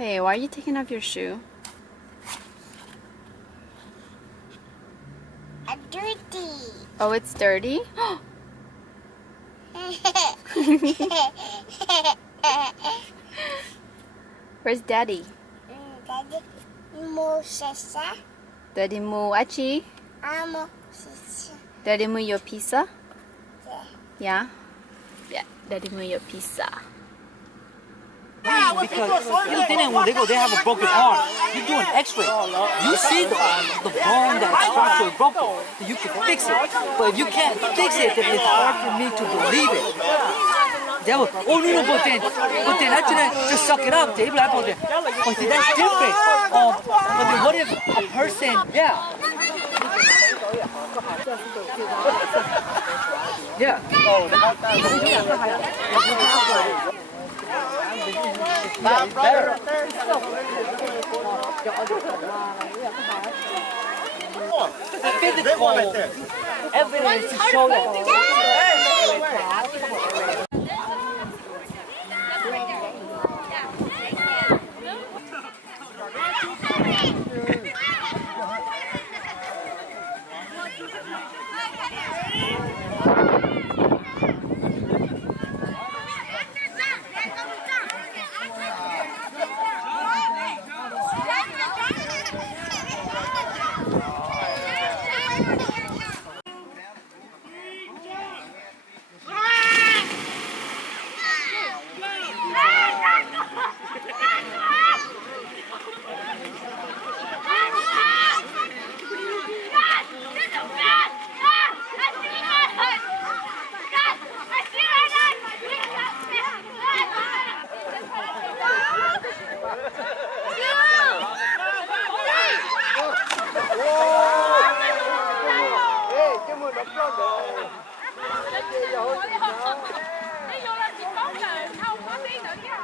Hey, why are you taking off your shoe? Dirty. Oh, it's dirty? Where's Daddy? Daddy mo sasa. Daddy mo achi? Amo sasa. Daddy mo your pizza? Yeah. Yeah? Yeah, Daddy mo your pizza. Because when they go, they have a broken arm. You do an X-ray. You see the bone that's structurally broken. You can fix it. But if you can't fix it, then it's hard for me to believe it. They will, oh no, but then actually just suck it up. They be like, but that's different. But then what if a person, yeah. Yeah. Better. The physical evidence to show that.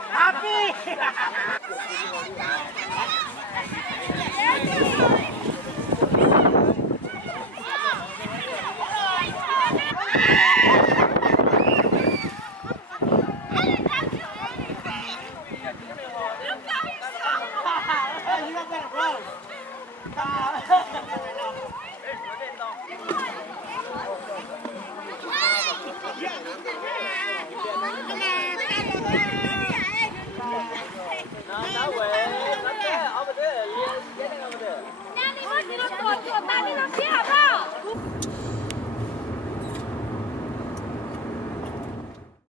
Happy!